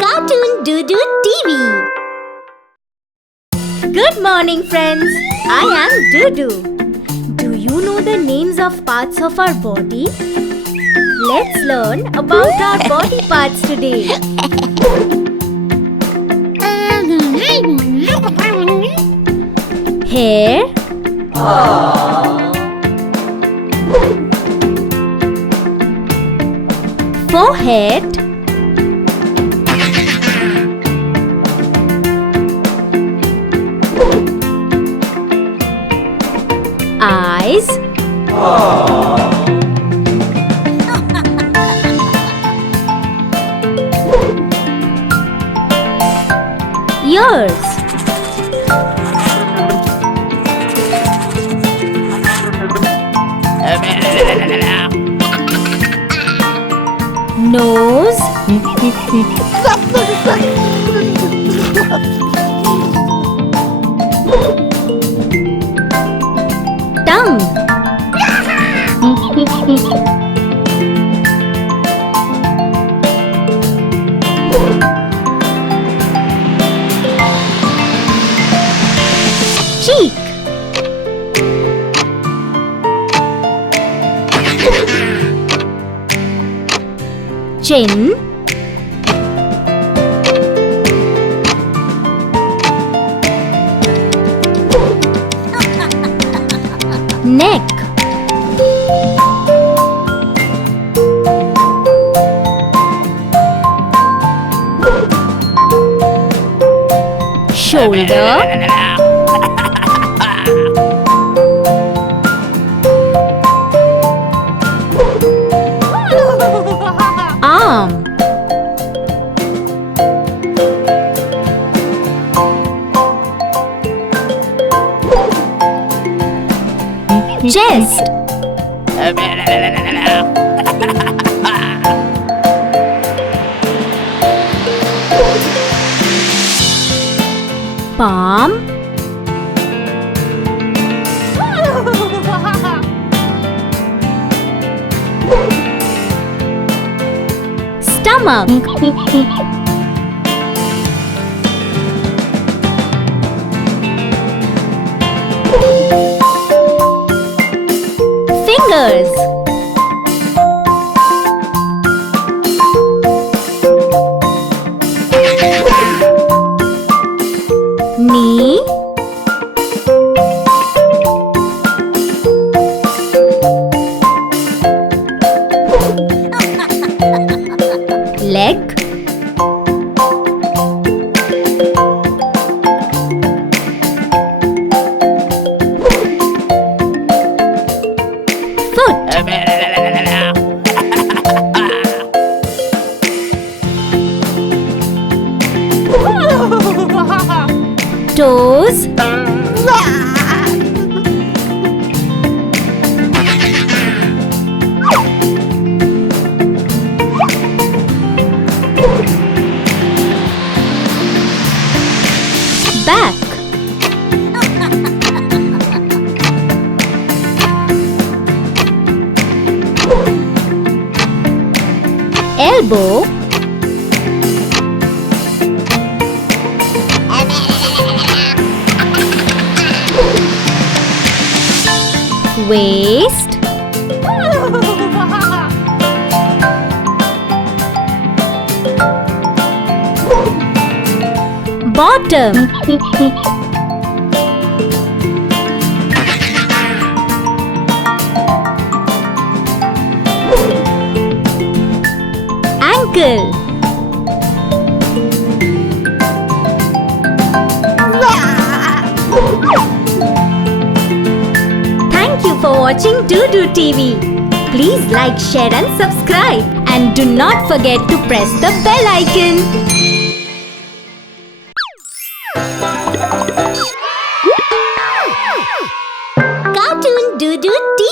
Cartoon Doo-Doo TV. Good morning, friends. I am Doo-Doo. Do you know the names of parts of our body? Let's learn about our body parts today. Hair. Forehead. Eyes. Ears. Nose. Tongue. Cheek. Chin. Neck. Shoulder. Arm. Chest. Palm. Stomach. Fingers. Knee. Leg. Foot. Toes. Back. Elbow. Waist. Bottom. Ankle. Thank you for watching Doo-Doo TV. Please like, share and subscribe. And do not forget to press the bell icon. Cartoon Doo-Doo TV.